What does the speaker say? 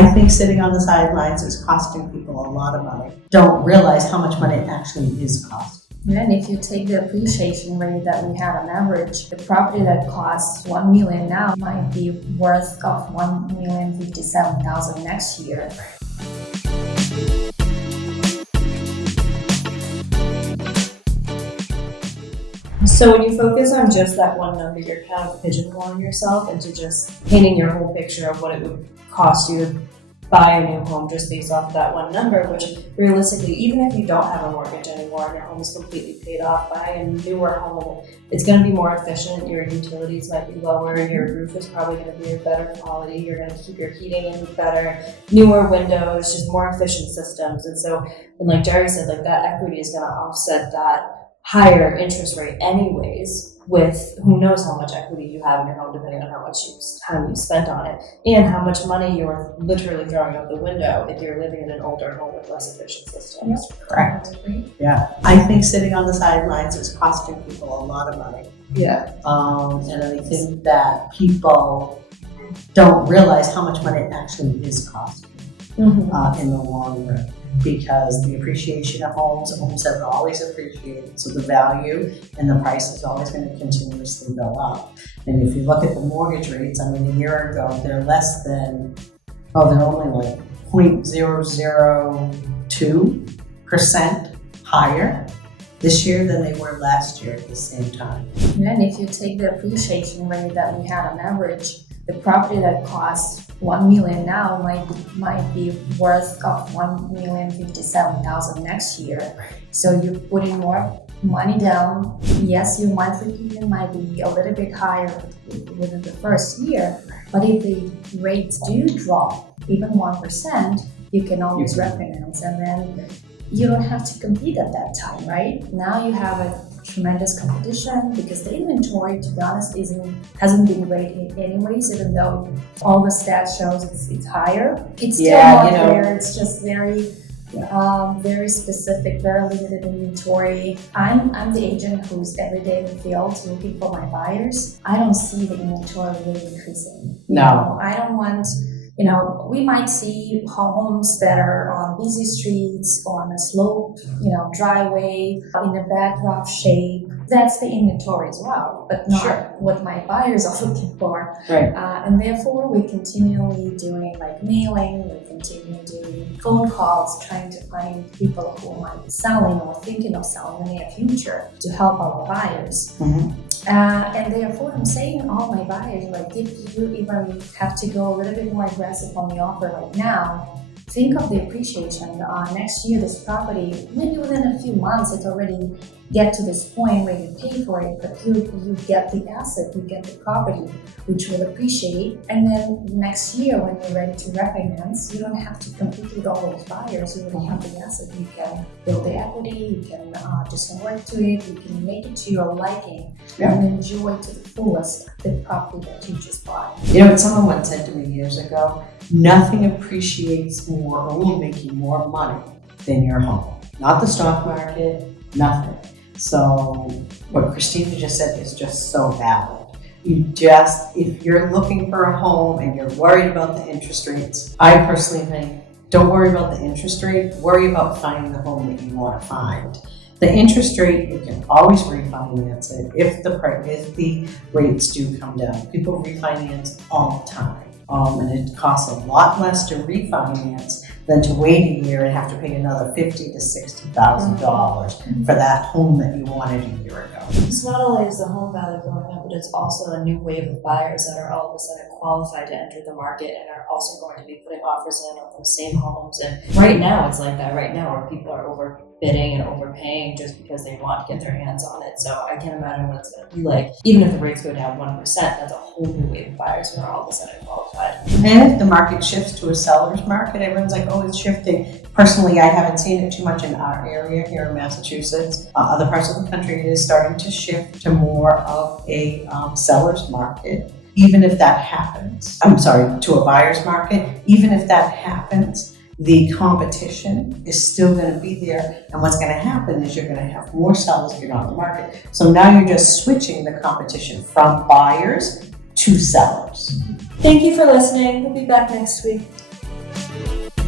I think sitting on the sidelines is costing people a lot of money. Don't realize how much money it actually is costing. And if you take the appreciation rate that we have on average, the property that costs $1 million now might be worth of $1,057,000 next year. So when you focus on just that one number, you're kind of pigeonholing yourself into just painting your whole picture of what it would cost you to buy a new home just based off of that one number, which realistically, even if you don't have a mortgage anymore and your home is completely paid off, buy a newer home. It's going to be more efficient. Your utilities might be lower. Your roof is probably going to be of better quality. You're going to keep your heating in better, newer windows, just more efficient systems. And so, and like Jerry said, like that equity is going to offset that higher interest rate anyways, with who knows how much equity you have in your home depending on how much time you spent on it and how much money you're literally throwing out the window if you're living in an older home with less efficient systems. Yep. Correct. Yeah. I think sitting on the sidelines is costing people a lot of money. Yeah. And I think that people don't realize how much money it actually is costing in the long run. Because the appreciation of homes have always appreciated, so the value and the price is always going to continuously go up. And if you look at the mortgage rates, I mean, a year ago, they're less than, they're only like 0.002% higher this year than they were last year at the same time. And if you take the appreciation rate that we had on average, the property that costs $1 million now might be worth of $1,057,000 next year. So you're putting more money down. Yes, your monthly payment might be a little bit higher within the first year, but if the rates do drop even 1%, you can always refinance, and then you don't have to compete at that time, right? Now you have a tremendous competition because the inventory, to be honest, hasn't been great anyways, even though all the stats shows it's higher. It's still not there. It's just very specific, very limited inventory. I'm the agent who's every day in the field looking for my buyers. I don't see the inventory really increasing. No. I don't want. We might see homes that are on busy streets, on a slope, driveway, in a bad rough shape. That's the inventory as well, but not what my buyers are looking for. Right. And therefore, we're continually doing like mailing, we continue doing phone calls, trying to find people who might be selling or thinking of selling in the near future to help our buyers. And therefore, I'm saying all my buyers, like if you even have to go a little bit more aggressive on the offer right now, think of the appreciation. Next year, this property, maybe within a few months, it already get to this point where you pay for it, but you get the asset, you get the property, which will appreciate. And then next year, when you're ready to refinance, you don't have to compete with all those buyers. You already have the asset. You can build the equity, you can do some work to it, you can make it to your liking, and enjoy to the fullest the property that you just bought. What someone once said to me years ago, nothing appreciates more or will make you more money than your home. Not the stock market, nothing. So what Christina just said is just so valid. If you're looking for a home and you're worried about the interest rates, I personally think, don't worry about the interest rate, worry about finding the home that you want to find. The interest rate, you can always refinance it if the rates do come down. People refinance all the time. And it costs a lot less to refinance than to wait a year and have to pay another $50,000 to $60,000 for that home that you wanted a year ago. It's not only is the home value going up, but it's also a new wave of buyers that are all of a sudden qualified to enter the market and are also going to be putting offers in on those same homes. And right now, it's like that right now where people are overbidding and overpaying just because they want to get their hands on it. So I can't imagine what it's going to be like. Even if the rates go down 1%, that's a whole new wave of buyers who are all of a sudden qualified. And if the market shifts to a seller's market, everyone's like, it's shifting. Personally, I haven't seen it too much in our area here in Massachusetts. Other parts of the country, it is starting to shift to more of a seller's market. Even if that happens, to a buyer's market, even if that happens, the competition is still going to be there. And what's going to happen is you're going to have more sellers get on the market. So now you're just switching the competition from buyers to sellers. Thank you for listening. We'll be back next week. much.